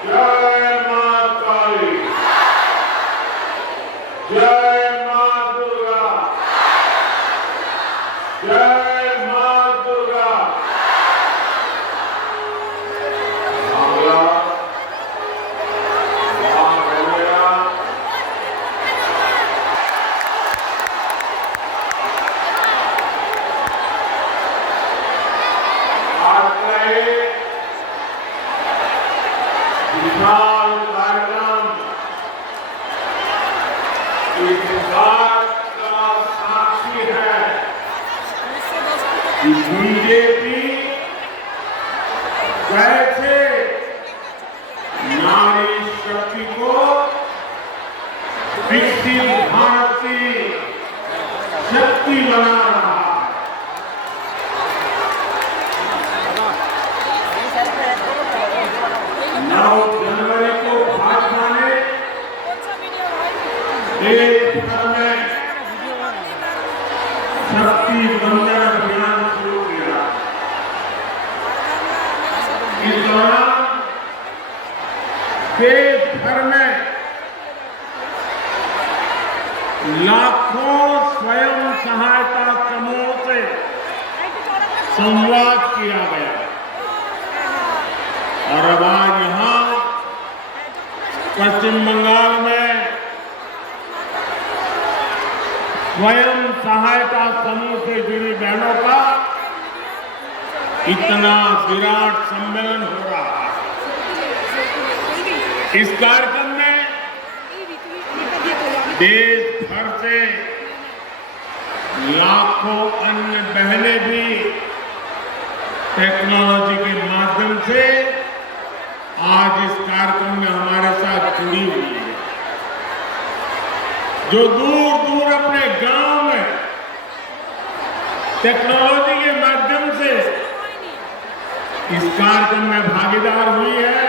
जय मां काली, जय मां दुर्गा, जय मां दुर्गा। मामला मां गंगा विशाल कार्यक्रम इतिहास का साक्षी है कि बीजेपी कैसे नारी शक्ति को विकसित भारत की शक्ति बना रहा है। 9 जनवरी को भाजपा ने देश भर में शक्ति बंधन अभियान शुरू किया। इस दौरान देश भर में लाखों स्वयं सहायता समूहों से संवाद किया गया और अब आज यहां पश्चिम बंगाल में स्वयं सहायता समूह से जुड़ी बहनों का इतना विराट सम्मेलन हो रहा है। इस कार्यक्रम में देश भर से लाखों अन्य बहनें भी टेक्नोलॉजी के माध्यम से आज इस कार्यक्रम में हमारे साथ जुड़ी हुई है, जो दूर दूर अपने गांव में टेक्नोलॉजी के माध्यम से इस कार्यक्रम में भागीदार हुई है।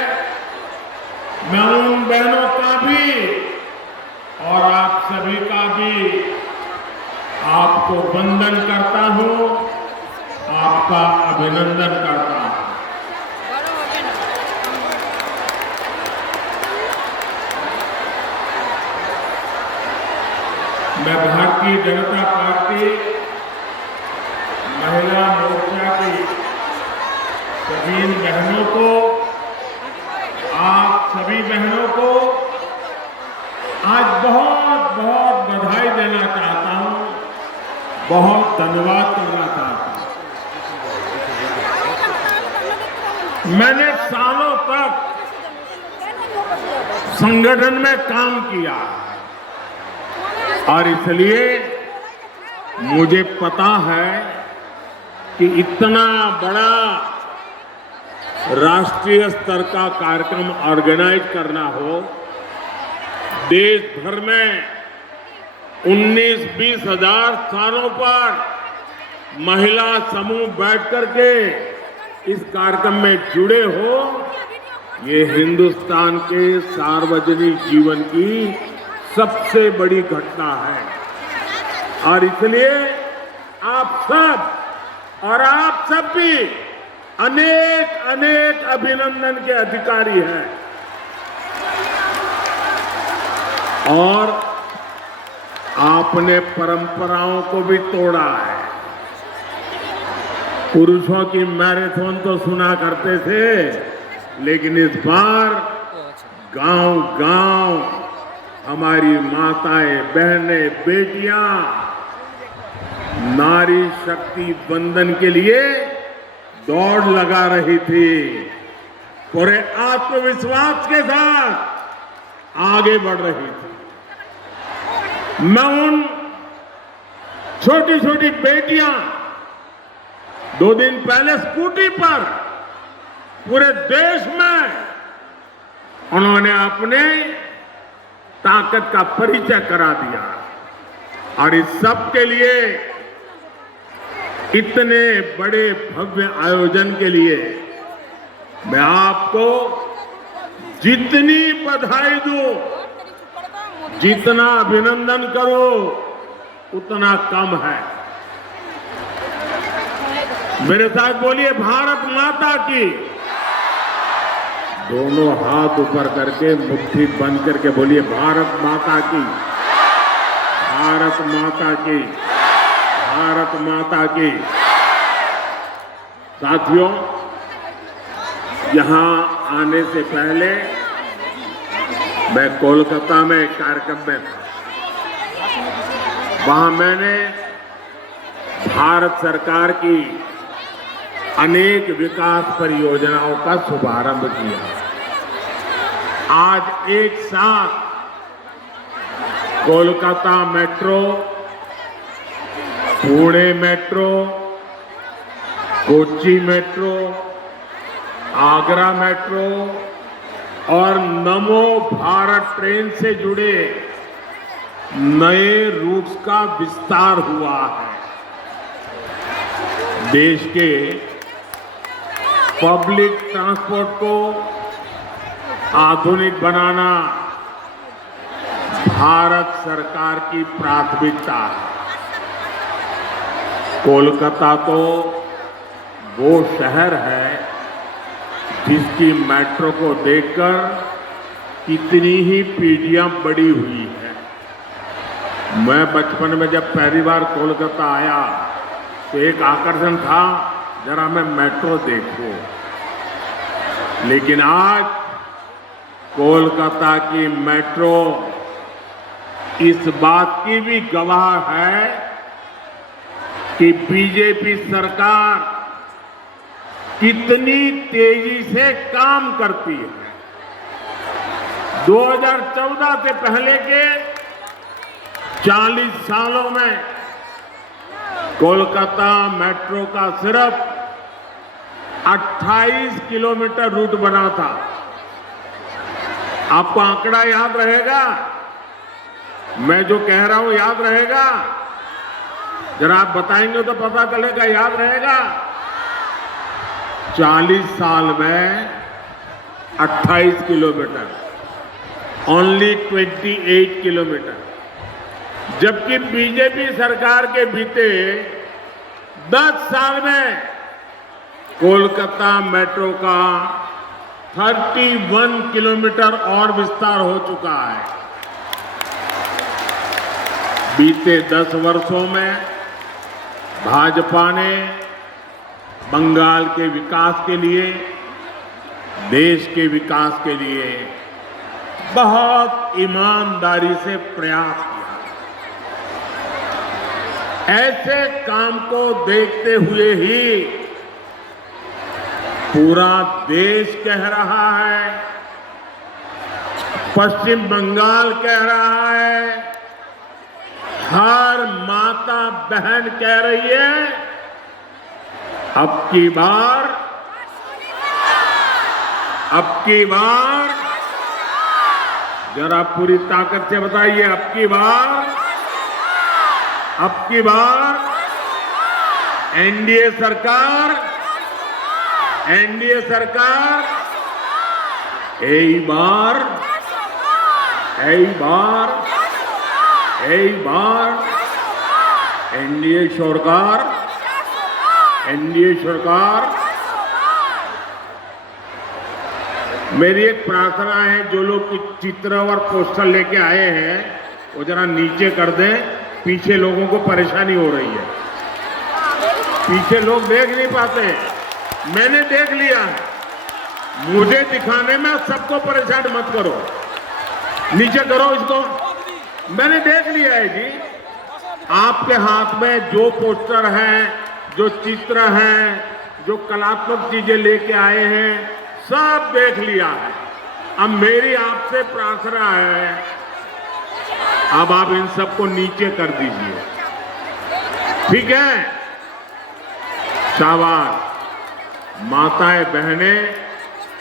मैं उन बहनों का भी और आप सभी का भी आपको वंदन करता हूं, आपका अभिनंदन करता हूं। मैं भारतीय जनता पार्टी महिला मोर्चा की सभी बहनों को, आप सभी बहनों को आज बहुत बहुत बधाई देना चाहता हूं, बहुत धन्यवाद करना चाहता हूं। मैंने सालों तक संगठन में काम किया और इसलिए मुझे पता है कि इतना बड़ा राष्ट्रीय स्तर का कार्यक्रम ऑर्गेनाइज करना हो, देश भर में 19-20 हजार स्थानों पर महिला समूह बैठ करके इस कार्यक्रम में जुड़े हो, ये हिंदुस्तान के सार्वजनिक जीवन की सबसे बड़ी घटना है। और इसलिए आप सब और आप सब भी अनेक अनेक अभिनंदन के अधिकारी हैं। और आपने परंपराओं को भी तोड़ा है। पुरुषों की मैराथन तो सुना करते थे, लेकिन इस बार गांव-गांव हमारी माताएं, बहनें, बेटियां नारी शक्ति वंदन के लिए दौड़ लगा रही थी। पूरे आत्मविश्वास के साथ आगे बढ़ रही थी। मैं उन छोटी छोटी बेटियां 2 दिन पहले स्कूटी पर पूरे देश में उन्होंने अपने ताकत का परिचय करा दिया। और इस सब के लिए, इतने बड़े भव्य आयोजन के लिए मैं आपको जितनी बधाई दूं, जितना अभिनंदन करो, उतना कम है। मेरे साथ बोलिए, भारत माता की, दोनों हाथ ऊपर करके मुट्ठी बंद करके बोलिए भारत माता की, भारत माता की, भारत माता की। साथियों, यहां आने से पहले मैं कोलकाता में एक कार्यक्रम में था। वहां मैंने भारत सरकार की अनेक विकास परियोजनाओं का शुभारंभ किया। आज एक साथ Kolkata metro, Pune metro, Kochi metro, Agra metro और नमो भारत ट्रेन से जुड़े नए रूट्स का विस्तार हुआ है। देश के पब्लिक ट्रांसपोर्ट को आधुनिक बनाना भारत सरकार की प्राथमिकता है। कोलकाता तो वो शहर है जिसकी मेट्रो को देखकर कितनी ही पीढ़ियां बड़ी हुई है। मैं बचपन में जब पहली बार कोलकाता आया तो एक आकर्षण था, जरा मैं मेट्रो देखूं। लेकिन आज कोलकाता की मेट्रो इस बात की भी गवाह है कि बीजेपी सरकार कितनी तेजी से काम करती है। 2014 से पहले के 40 सालों में कोलकाता मेट्रो का सिर्फ 28 किलोमीटर रूट बना था। आपको आंकड़ा याद रहेगा? मैं जो कह रहा हूं याद रहेगा? जरा आप बताएंगे तो पता चलेगा, याद रहेगा? 40 साल में 28 किलोमीटर, ओनली 28 किलोमीटर। जबकि बीजेपी सरकार के बीते 10 साल में कोलकाता मेट्रो का 31 किलोमीटर और विस्तार हो चुका है। बीते 10 वर्षों में भाजपा ने बंगाल के विकास के लिए, देश के विकास के लिए बहुत ईमानदारी से प्रयास किया। ऐसे काम को देखते हुए ही पूरा देश कह रहा है, पश्चिम बंगाल कह रहा है, हर माता बहन कह रही है, अब की बार जरा पूरी ताकत से बताइए, अब की बार एनडीए सरकार एक बार एनडीए सरकार। मेरी एक प्रार्थना है, जो लोग चित्र और पोस्टर लेके आए हैं वो जरा नीचे कर दें। पीछे लोगों को परेशानी हो रही है, पीछे लोग देख नहीं पाते। मैंने देख लिया, मुझे दिखाने में सबको परेशान मत करो, नीचे करो इसको। मैंने देख लिया है जी, आपके हाथ में जो पोस्टर हैं, जो चित्र हैं, जो कलात्मक चीजें लेके आए हैं, सब देख लिया है। अब मेरी आपसे प्रार्थना है, अब आप इन सबको नीचे कर दीजिए, ठीक है? शाबाश। माताएं बहनें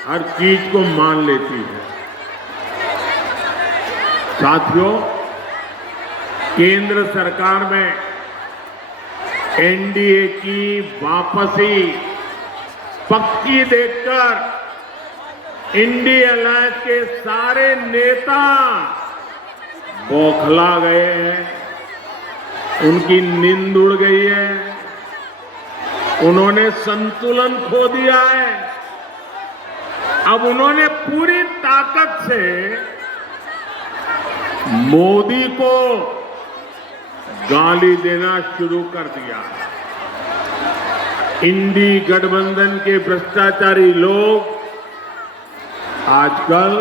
हर चीज को मान लेती हैं। साथियों, केंद्र सरकार में एनडीए की वापसी पक्की देखकर इंडिया अलायंस के सारे नेता बौखला गए हैं, उनकी नींद उड़ गई है, उन्होंने संतुलन खो दिया है। अब उन्होंने पूरी ताकत से मोदी को गाली देना शुरू कर दिया। इंडी गठबंधन के भ्रष्टाचारी लोग आजकल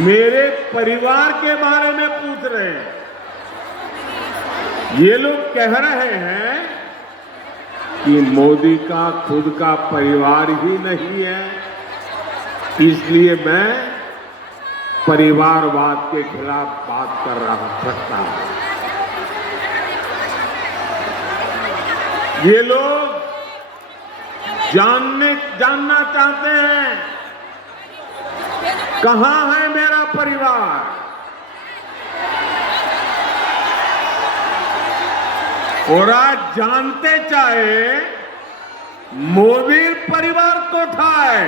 मेरे परिवार के बारे में पूछ रहे हैं। ये लोग कह रहे हैं कि मोदी का खुद का परिवार ही नहीं है, इसलिए मैं परिवारवाद के खिलाफ बात कर सकता हूं। ये लोग जानना चाहते हैं कहां है मेरा परिवार। और आज जानते चाहे मोदी परिवार को उठाए।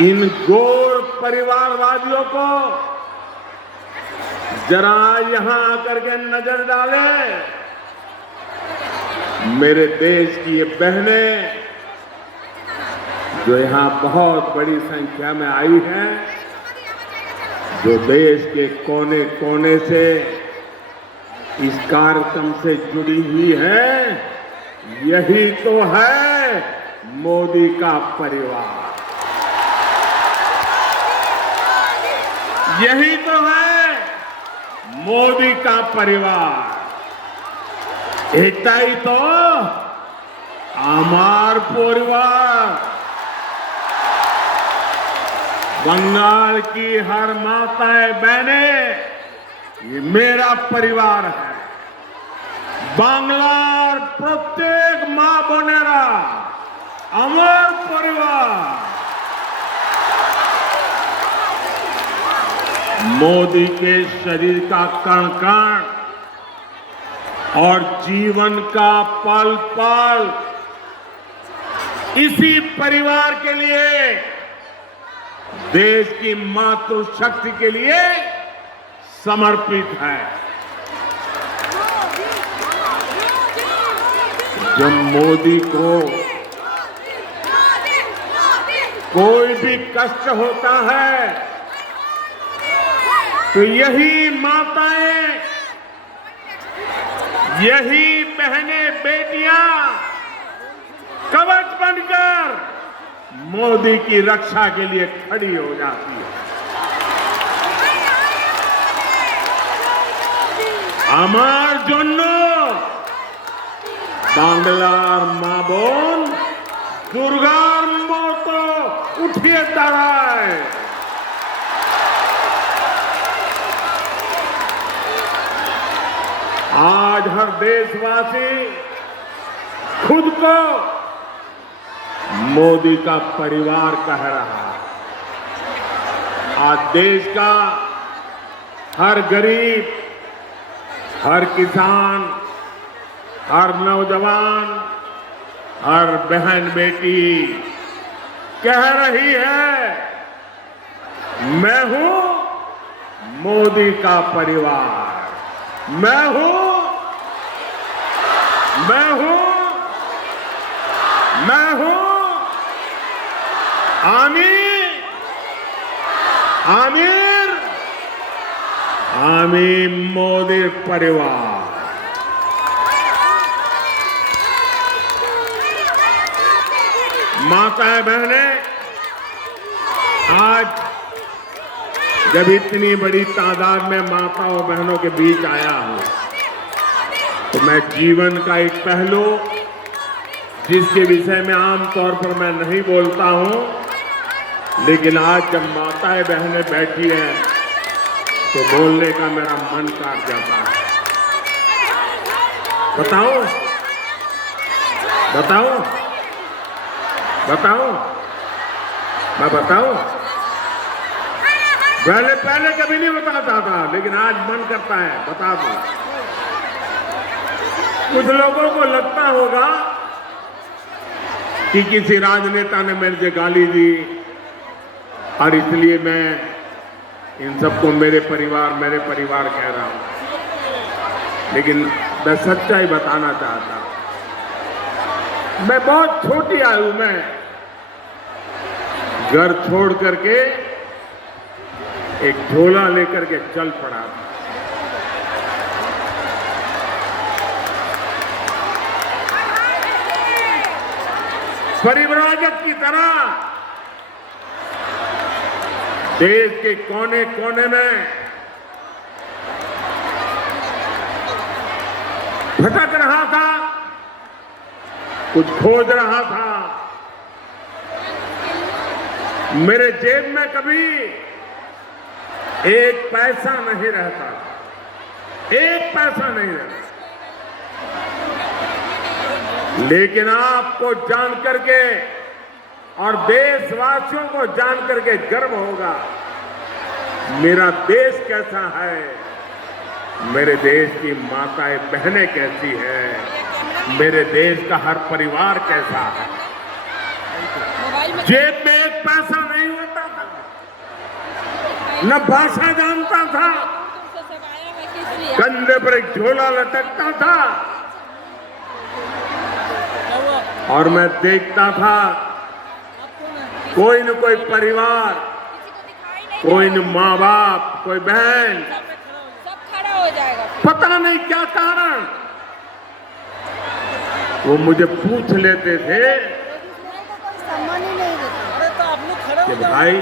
इन गोर परिवारवादियों को जरा यहां आकर के नजर डालें। मेरे देश की ये बहनें जो यहां बहुत बड़ी संख्या में आई हैं, जो देश के कोने कोने से इस कार्यक्रम से जुड़ी हुई है, यही तो है मोदी का परिवार। यही तो है मोदी का परिवार। एटाई तो आमार परिवार। बंगाल की हर माताएं बहनें, ये मेरा परिवार है। बांग्लार प्रत्येक मां बोनेरा আমার परिवार। मोदी के शरीर का कण कण और जीवन का पल पल इसी परिवार के लिए, देश की मातृशक्ति के लिए समर्पित है। जब मोदी को कोई भी कष्ट होता है तो यही माताएं, यही बहनें बेटियां कवच बनकर मोदी की रक्षा के लिए खड़ी हो जाती है। আমার জন্য বাংলার মা বোন দুর্গার মতো উঠিয়ে দাঁড়ায়। आज हर देशवासी खुद को मोदी का परिवार कह रहा है। आज देश का हर गरीब, हर किसान, हर नौजवान, हर बहन बेटी कह रही है, मैं हूं मोदी का परिवार। मैं हूं, मैं हूं, मैं हूं आमिर, आमिर, आमिर मोदी परिवार। माताएं बहनें, आज जब इतनी बड़ी तादाद में माताओं बहनों के बीच आया हूं तो मैं जीवन का एक पहलू जिसके विषय में आमतौर पर मैं नहीं बोलता हूं, लेकिन आज जब माताएं बहनें बैठी हैं तो बोलने का मेरा मन काट जाता है। बताओ, बताओ, बताओ, मैं बताऊं? पहले कभी नहीं बताता था, लेकिन आज मन करता है बता दूं। कुछ लोगों को लगता होगा कि किसी राजनेता ने मेरे से गाली दी और इसलिए मैं इन सबको मेरे परिवार कह रहा हूं। लेकिन मैं सच्चाई बताना चाहता हूं। मैं बहुत छोटी आयु में घर छोड़ करके एक झोला लेकर के चल पड़ा। परिव्राजक की तरह देश के कोने कोने में भटक रहा था, कुछ खोज रहा था। मेरे जेब में कभी एक पैसा नहीं रहता, एक पैसा नहीं रहता। लेकिन आपको जान करके और देशवासियों को जान करके गर्व होगा, मेरा देश कैसा है, मेरे देश की माताएं बहनें कैसी हैं, मेरे देश का हर परिवार कैसा है। जेब में एक पैसा नहीं होता था, न भाषा जानता था, कंधे पर एक झोला लटकता था और मैं देखता था कोई न कोई परिवार, कोई न माँ बाप, कोई बहन, पता नहीं क्या कारण, वो मुझे पूछ लेते थे कि भाई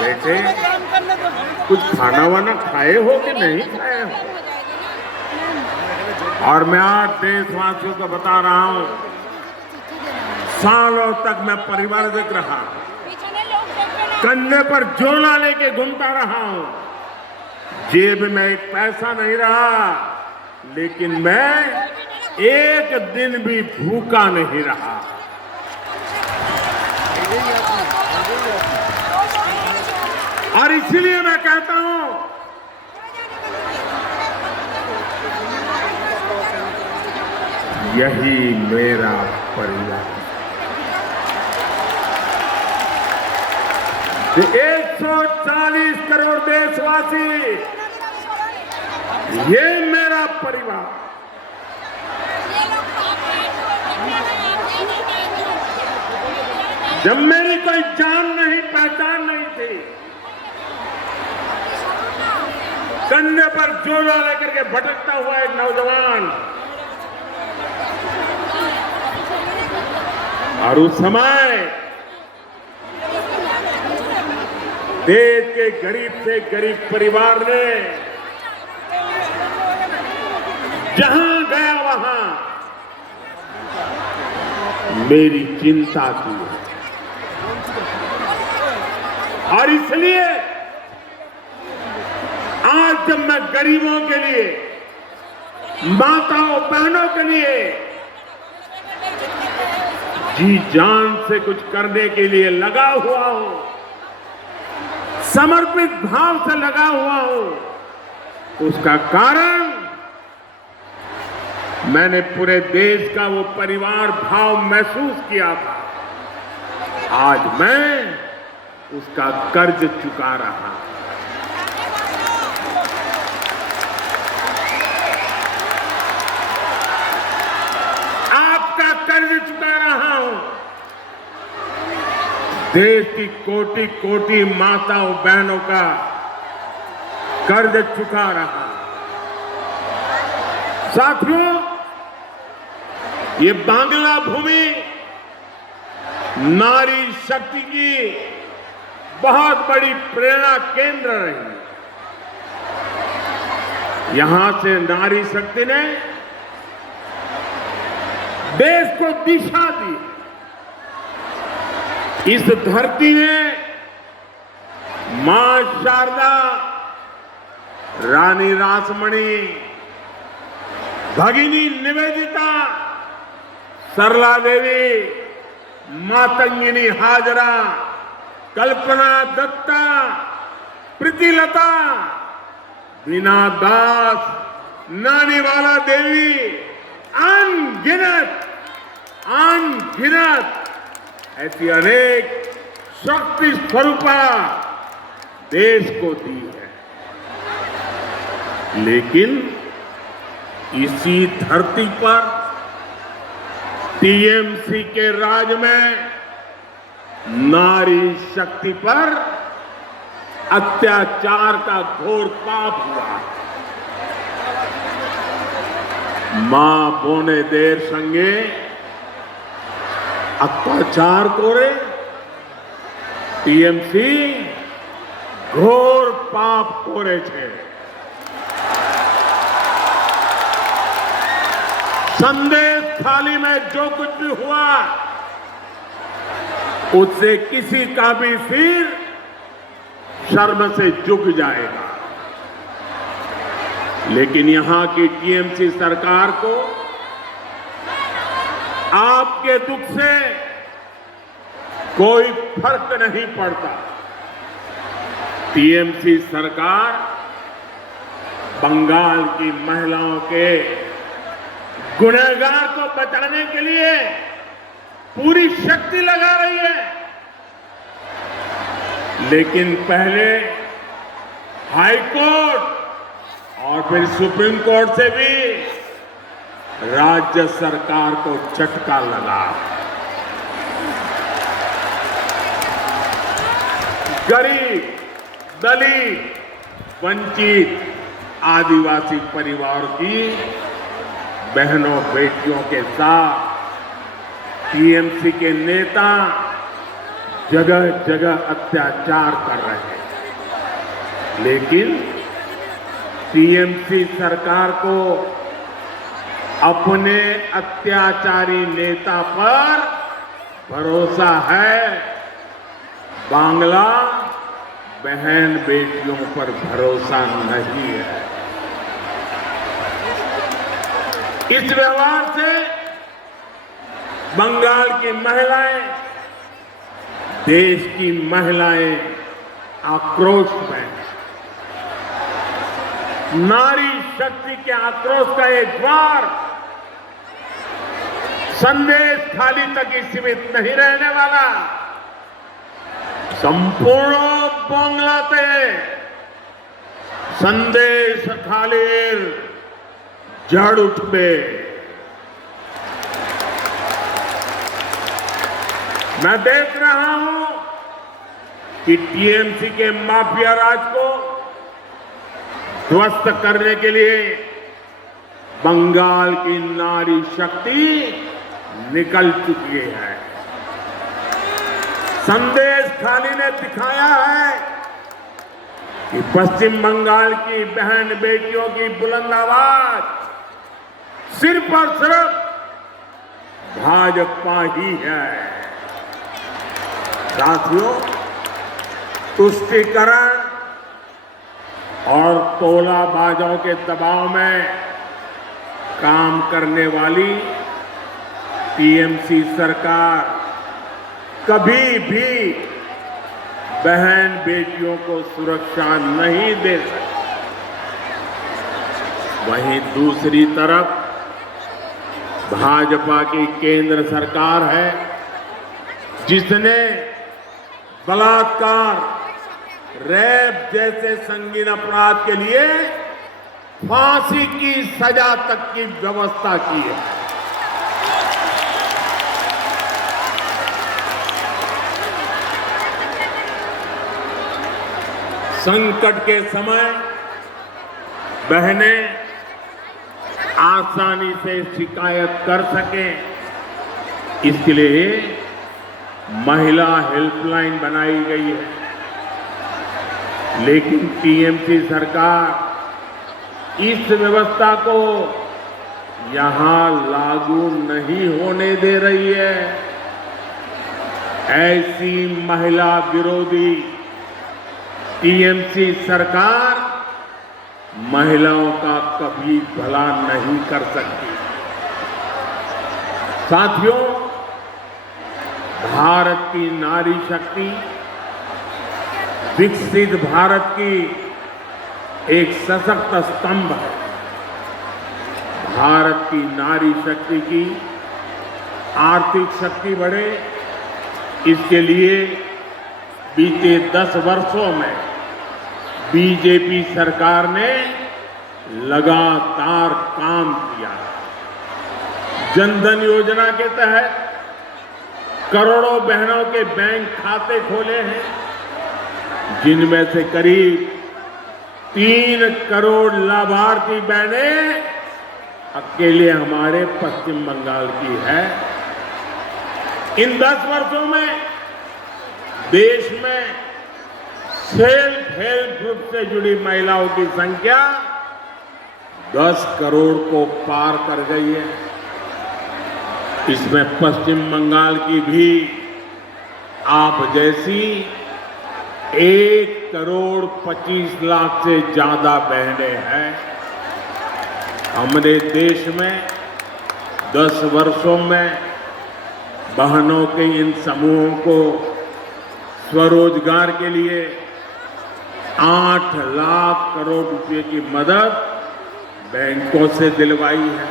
बेटे कुछ खाना वाना खाए हो कि नहीं खाए हो। और मैं आज देशवासियों को बता रहा हूं, सालों तक मैं परिवारजक रहा, कंधे पर झोला लेके घूमता रहा हूं, जेब में एक पैसा नहीं रहा, लेकिन मैं एक दिन भी भूखा नहीं रहा। और इसलिए मैं कहता हूं, यही मेरा परिवार। 140 करोड़ देशवासी, ये मेरा परिवार। जब मेरी कोई जान नहीं, पहचान नहीं थी, कंधे पर झोला लेकर के भटकता हुआ एक नौजवान, और उस समय देश के गरीब से गरीब परिवार ने जहां गया वहां मेरी चिंता की। और इसलिए आज जब मैं गरीबों के लिए, माताओं बहनों के लिए जी जान से कुछ करने के लिए लगा हुआ हूं, समर्पित भाव से लगा हुआ हूं, उसका कारण मैंने पूरे देश का वो परिवार भाव महसूस किया था। आज मैं उसका कर्ज चुका रहा। आपका कर्ज चुका रहा हूं। देश की कोटि कोटि माताओं बहनों का कर्ज चुका रहा। साथियों, ये बांग्ला भूमि नारी शक्ति की बहुत बड़ी प्रेरणा केंद्र रही। यहां से नारी शक्ति ने देश को दिशा दी। इस धरती ने मां शारदा, रानी रासमणी, भगिनी निवेदिता, सरला देवी, मातंगिनी हाजरा, कल्पना दत्ता, प्रीतिलता, बीना दास, नानीवाला देवी, अनगिनत ऐसी अनेक शक्ति स्वरूपा देश को दी है। लेकिन इसी धरती पर टीएमसी के राज में नारी शक्ति पर अत्याचार का घोर पाप हुआ। मां बोने देर संगे अत्याचार कोरे टीएमसी घोर पाप कोरे छे। संदेश थाली में जो कुछ भी हुआ उससे किसी का भी सिर शर्म से झुक जाएगा। लेकिन यहां की टीएमसी सरकार को आपके दुख से कोई फर्क नहीं पड़ता। टीएमसी सरकार बंगाल की महिलाओं के गुनहगार को बचाने के लिए पूरी शक्ति लगा रही है। लेकिन पहले हाई कोर्ट और फिर सुप्रीम कोर्ट से भी राज्य सरकार को झटका लगा। गरीब, दलित, वंचित, आदिवासी परिवार की बहनों बेटियों के साथ टीएमसी के नेता जगह जगह अत्याचार कर रहे हैं। लेकिन टीएमसी सरकार को अपने अत्याचारी नेता पर भरोसा है, बांग्ला बहन बेटियों पर भरोसा नहीं है। इस व्यवहार से बंगाल की महिलाएं, देश की महिलाएं आक्रोश में हैं। नारी शक्ति के आक्रोश का एक द्वार संदेश थाली तक ही सीमित नहीं रहने वाला। संपूर्ण बांग्लाते संदेश थालीर जड़ उठबे। मैं देख रहा हूं कि टीएमसी के माफिया राज को ध्वस्त करने के लिए बंगाल की नारी शक्ति निकल चुकी है। संदेश थाली ने दिखाया है कि पश्चिम बंगाल की बहन बेटियों की बुलंद आवाज सिर्फ और सिर्फ भाजपा ही है। साथियों, तुष्टीकरण और तोलाबाजों के दबाव में काम करने वाली टीएमसी सरकार कभी भी बहन बेटियों को सुरक्षा नहीं दे सकती। वहीं दूसरी तरफ भाजपा की केंद्र सरकार है जिसने बलात्कार, रेप जैसे संगीन अपराध के लिए फांसी की सजा तक की व्यवस्था की है। संकट के समय बहनें आसानी से शिकायत कर सकें, इसके लिए महिला हेल्पलाइन बनाई गई है। लेकिन टीएमसी सरकार इस व्यवस्था को यहां लागू नहीं होने दे रही है। ऐसी महिला विरोधी टीएमसी सरकार महिलाओं का कभी भला नहीं कर सकती। साथियों, भारत की नारी शक्ति विकसित भारत की एक सशक्त स्तंभ है। भारत की नारी शक्ति की आर्थिक शक्ति बढ़े, इसके लिए बीते 10 वर्षों में बीजेपी सरकार ने लगातार काम किया। जनधन योजना के तहत करोड़ों बहनों के बैंक खाते खोले हैं, जिनमें से करीब 3 करोड़ लाभार्थी बहनें अकेले हमारे पश्चिम बंगाल की है। इन 10 वर्षों में देश में सेल्फ हेल्प ग्रुप से जुड़ी महिलाओं की संख्या 10 करोड़ को पार कर गई है। इसमें पश्चिम बंगाल की भी आप जैसी 1 करोड़ 25 लाख से ज्यादा बहनें हैं। हमने देश में 10 वर्षों में बहनों के इन समूहों को स्वरोजगार के लिए 8 लाख करोड़ रुपए की मदद बैंकों से दिलवाई है।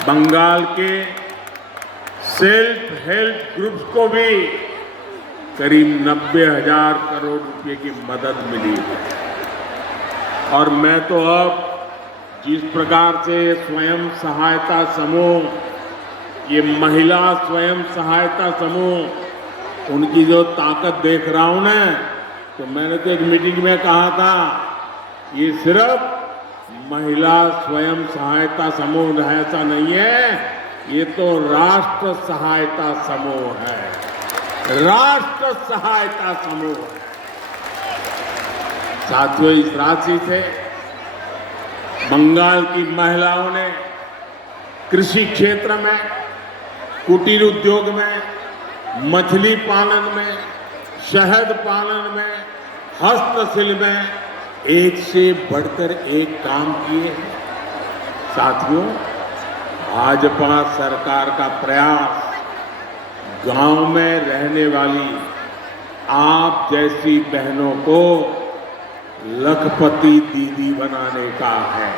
बंगाल के सेल्फ हेल्प ग्रुप्स को भी करीब 90,000 करोड़ रुपए की मदद मिली है। और मैं तो अब जिस प्रकार से स्वयं सहायता समूह, ये महिला स्वयं सहायता समूह, उनकी जो ताकत देख रहा हूं ना, तो मैंने तो एक मीटिंग में कहा था, ये सिर्फ महिला स्वयं सहायता समूह ऐसा नहीं है, ये तो राष्ट्र सहायता समूह है, राष्ट्र सहायता समूह है। साथियों, इस राशि से बंगाल की महिलाओं ने कृषि क्षेत्र में, कुटीर उद्योग में, मछली पालन में, शहद पालन में, हस्तशिल्प में एक से बढ़कर एक काम किए हैं। साथियों, भाजपा सरकार का प्रयास गांव में रहने वाली आप जैसी बहनों को लखपति दीदी बनाने का है।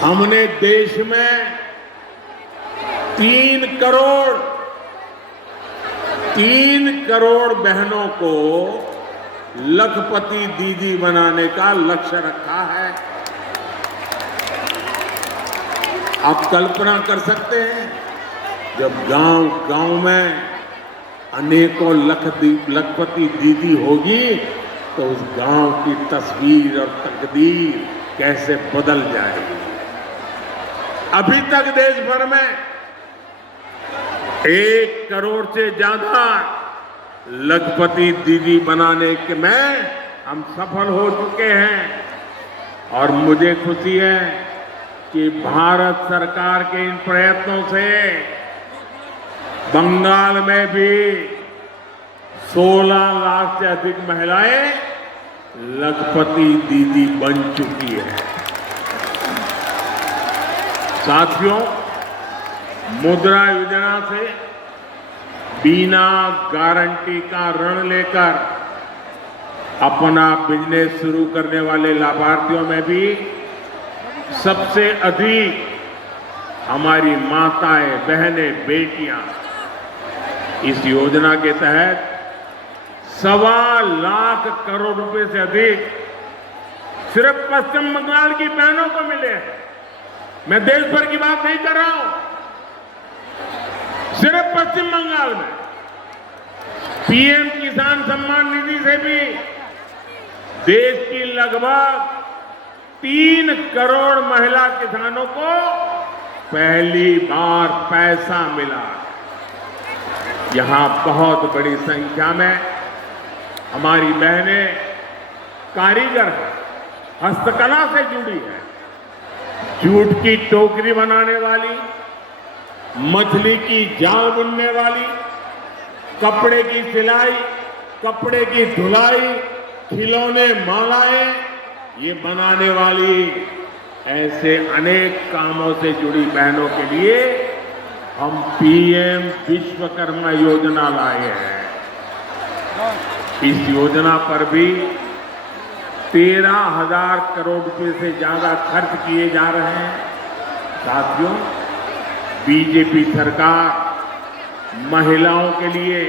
हमने देश में 3 करोड़ बहनों को लखपति दीदी बनाने का लक्ष्य रखा है। आप कल्पना कर सकते हैं, जब गांव में अनेकों लखपति दीदी होगी तो उस गांव की तस्वीर और तकदीर कैसे बदल जाएगी। अभी तक देश भर में 1 करोड़ से ज्यादा लखपति दीदी बनाने के में हम सफल हो चुके हैं। और मुझे खुशी है कि भारत सरकार के इन प्रयत्नों से बंगाल में भी 16 लाख से अधिक महिलाएं लखपति दीदी बन चुकी है। साथियों, मुद्रा योजना से बिना गारंटी का ऋण लेकर अपना बिजनेस शुरू करने वाले लाभार्थियों में भी सबसे अधिक हमारी माताएं, बहनें, बेटियां इस योजना के तहत 1.25 लाख करोड़ रुपए से अधिक सिर्फ पश्चिम बंगाल की बहनों को मिले हैं। मैं देश भर की बात नहीं कर रहा हूं, सिर्फ पश्चिम बंगाल में पीएम किसान सम्मान निधि से भी देश की लगभग 3 करोड़ महिला किसानों को पहली बार पैसा मिला। यहां बहुत बड़ी संख्या में हमारी बहनें कारीगर हैं, हस्तकला से जुड़ी है। जूट की टोकरी बनाने वाली, मछली की जाल बुनने वाली, कपड़े की सिलाई, कपड़े की धुलाई, खिलौने, मालाएं ये बनाने वाली, ऐसे अनेक कामों से जुड़ी बहनों के लिए हम पीएम विश्वकर्मा योजना लाए हैं। इस योजना पर भी 13,000 करोड़ रुपए से ज्यादा खर्च किए जा रहे हैं। साथियों, बीजेपी सरकार महिलाओं के लिए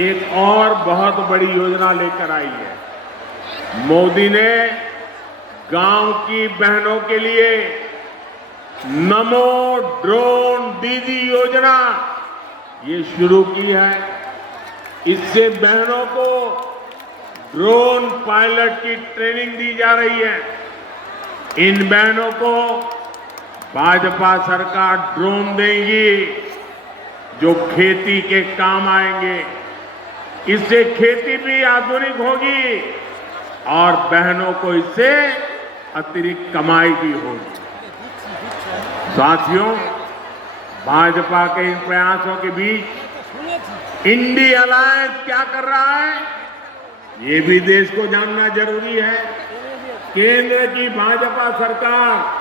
एक और बहुत बड़ी योजना लेकर आई है। मोदी ने गांव की बहनों के लिए नमो ड्रोन दीदी योजना ये शुरू की है। इससे बहनों को ड्रोन पायलट की ट्रेनिंग दी जा रही है। इन बहनों को भाजपा सरकार ड्रोन देगी जो खेती के काम आएंगे। इससे खेती भी आधुनिक होगी और बहनों को इससे अतिरिक्त कमाई भी होगी। साथियों, भाजपा के इन प्रयासों के बीच इंडी अलायंस क्या कर रहा है, ये भी देश को जानना जरूरी है। केंद्र की भाजपा सरकार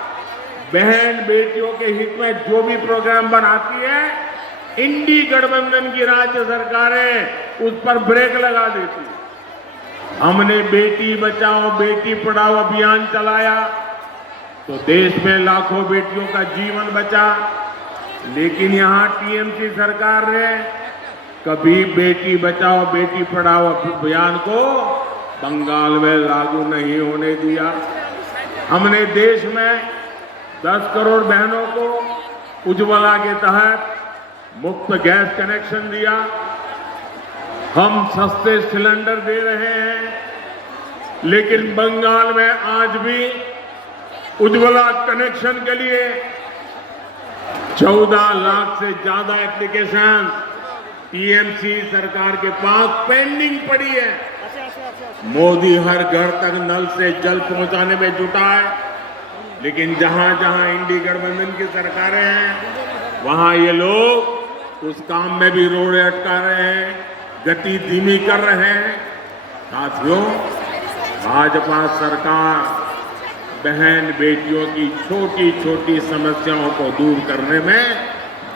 बहन बेटियों के हित में जो भी प्रोग्राम बनाती है, इंडी गठबंधन की राज्य सरकारें उस पर ब्रेक लगा देती है। हमने बेटी बचाओ बेटी पढ़ाओ अभियान चलाया तो देश में लाखों बेटियों का जीवन बचा, लेकिन यहां टीएमसी सरकार ने कभी बेटी बचाओ बेटी पढ़ाओ अभियान को बंगाल में लागू नहीं होने दिया। हमने देश में 10 करोड़ बहनों को उज्ज्वला के तहत मुफ्त गैस कनेक्शन दिया। हम सस्ते सिलेंडर दे रहे हैं, लेकिन बंगाल में आज भी उज्ज्वला कनेक्शन के लिए 14 लाख से ज्यादा एप्लीकेशन टीएमसी सरकार के पास पेंडिंग पड़ी है। मोदी हर घर तक नल से जल पहुंचाने में जुटा है, लेकिन जहां जहां इंडी गठबंधन की सरकारें हैं वहां ये लोग उस काम में भी रोड़े अटका रहे हैं, गति धीमी कर रहे हैं। साथियों, भाजपा सरकार बहन बेटियों की छोटी छोटी समस्याओं को दूर करने में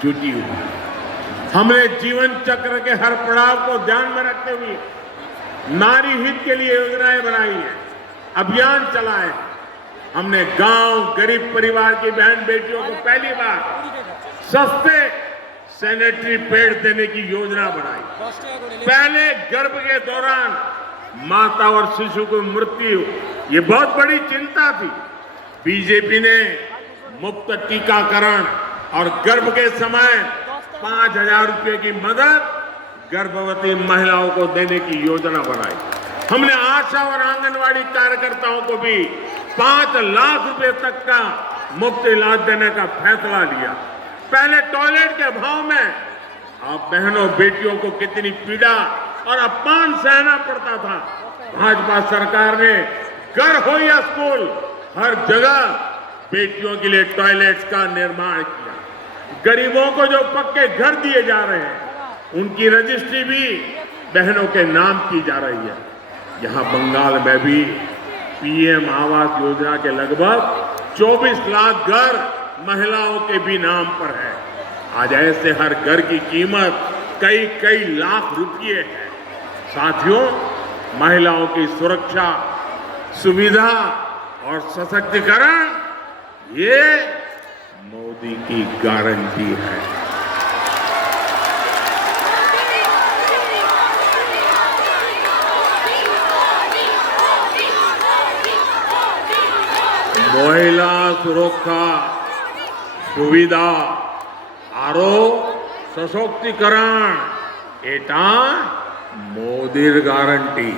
जुटी हुई है। हमने जीवन चक्र के हर पड़ाव को ध्यान में रखते हुए नारी हित के लिए योजनाएं बनाई हैं, अभियान चलाए। हमने गांव गरीब परिवार की बहन बेटियों को पहली बार सस्ते सैनिटरी पैड देने की योजना बनाई। पहले गर्भ के दौरान माता और शिशु की मृत्यु ये बहुत बड़ी चिंता थी। बीजेपी ने मुफ्त टीकाकरण और गर्भ के समय 5,000 रुपए की मदद गर्भवती महिलाओं को देने की योजना बनाई। हमने आशा और आंगनवाड़ी कार्यकर्ताओं को भी 5 लाख रुपए तक का मुफ्त इलाज देने का फैसला लिया। पहले टॉयलेट के अभाव में आप बहनों बेटियों को कितनी पीड़ा और अपमान सहना पड़ता था। भाजपा सरकार ने घर हो या स्कूल हर जगह बेटियों के लिए टॉयलेट्स का निर्माण किया। गरीबों को जो पक्के घर दिए जा रहे हैं उनकी रजिस्ट्री भी बहनों के नाम की जा रही है। यहां बंगाल में भी पीएम आवास योजना के लगभग 24 लाख घर महिलाओं के भी नाम पर है। आज ऐसे हर घर की कीमत कई कई लाख रुपये है। साथियों, महिलाओं की सुरक्षा, सुविधा और सशक्तिकरण ये मोदी की गारंटी है। महिला सुरक्षा सुविधा आरो सशक्तिकरण एटा मोदीर गारंटी।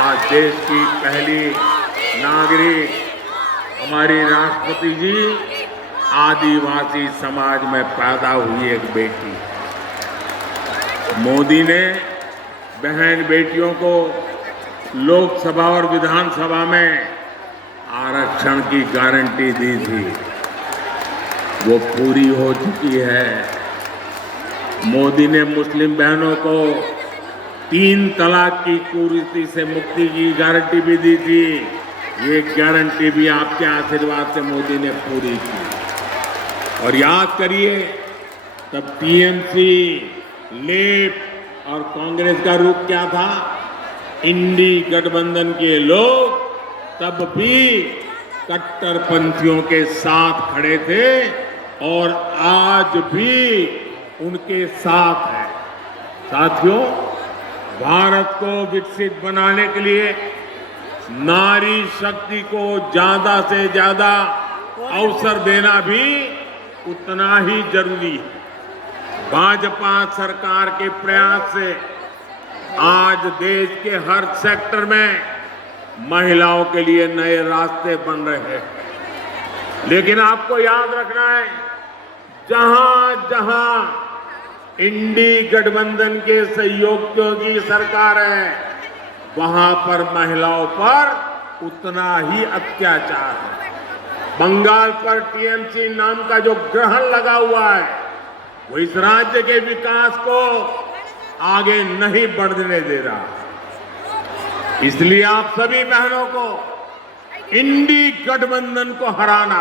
आज देश की पहली नागरिक हमारी राष्ट्रपति जी आदिवासी समाज में पैदा हुई एक बेटी। मोदी ने बहन बेटियों को लोकसभा और विधानसभा में आरक्षण की गारंटी दी थी, वो पूरी हो चुकी है। मोदी ने मुस्लिम बहनों को 3 तलाक की कुरीति से मुक्ति की गारंटी भी दी थी। ये गारंटी भी आपके आशीर्वाद से मोदी ने पूरी की। और याद करिए, तब टीएमसी, लेफ्ट और कांग्रेस का रूप क्या था। इंडी गठबंधन के लोग तब भी कट्टरपंथियों के साथ खड़े थे और आज भी उनके साथ है। साथियों, भारत को विकसित बनाने के लिए नारी शक्ति को ज्यादा से ज्यादा अवसर देना भी उतना ही जरूरी है। भाजपा सरकार के प्रयास से आज देश के हर सेक्टर में महिलाओं के लिए नए रास्ते बन रहे हैं। लेकिन आपको याद रखना है, जहां जहां इंडी गठबंधन के सहयोगियों की सरकार है, वहां पर महिलाओं पर उतना ही अत्याचार है। बंगाल पर टीएमसी नाम का जो ग्रहण लगा हुआ है, वो इस राज्य के विकास को आगे नहीं बढ़ने दे रहा। इसलिए आप सभी बहनों को इंडी गठबंधन को हराना,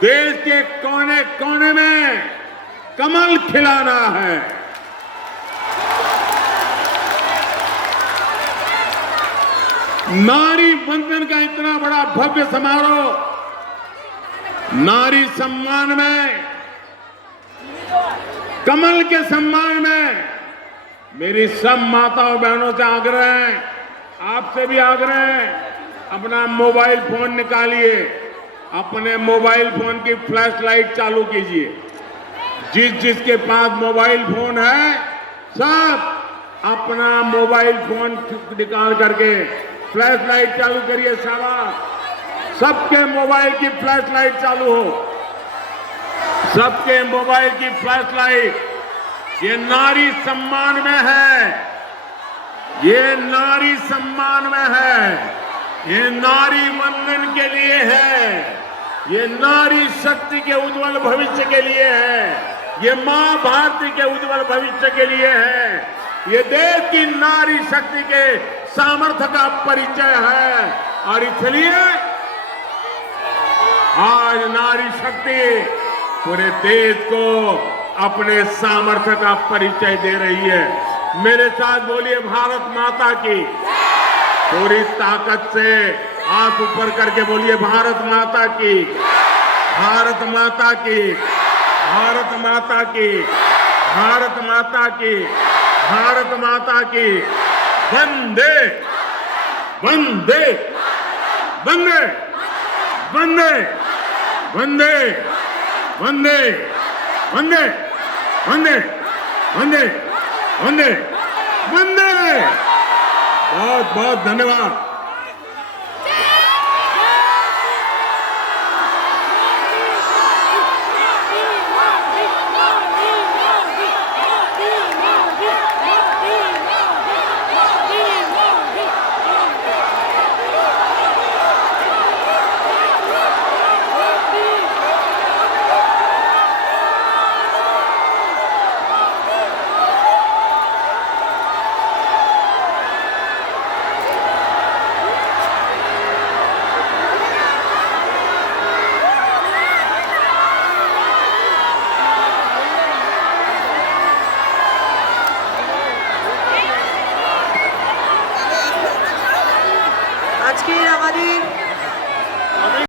देश के कोने कोने में कमल खिलाना है। नारी वंदन का इतना बड़ा भव्य समारोह, नारी सम्मान में, कमल के सम्मान में मेरी सब माताओं बहनों से आग्रह है, आपसे भी आग्रह है, अपना मोबाइल फोन निकालिए, अपने मोबाइल फोन की फ्लैश लाइट चालू कीजिए। जिसके पास मोबाइल फोन है, सब अपना मोबाइल फोन निकाल करके फ्लैश लाइट चालू करिए। शाबाश, सबके मोबाइल की फ्लैश लाइट चालू हो, सबके मोबाइल की फ्लैश लाइट। ये नारी सम्मान में है, ये नारी सम्मान में है, ये नारी वंदन के लिए है, ये नारी शक्ति के उज्जवल भविष्य के लिए है, ये मां भारती के उज्जवल भविष्य के लिए है, ये देश की नारी शक्ति के सामर्थ्य का परिचय है। और इसलिए आज नारी शक्ति पूरे देश को अपने सामर्थ्य का परिचय दे रही है। मेरे साथ बोलिए, भारत माता की। पूरी ताकत से हाथ ऊपर करके बोलिए, भारत माता की, भारत माता की, भारत माता की, भारत माता की, भारत माता की। वंदे वंदे वंदे वंदे वंदे वंदे वंदे वंदे वंदे वंदे वंदे। बहुत बहुत धन्यवाद।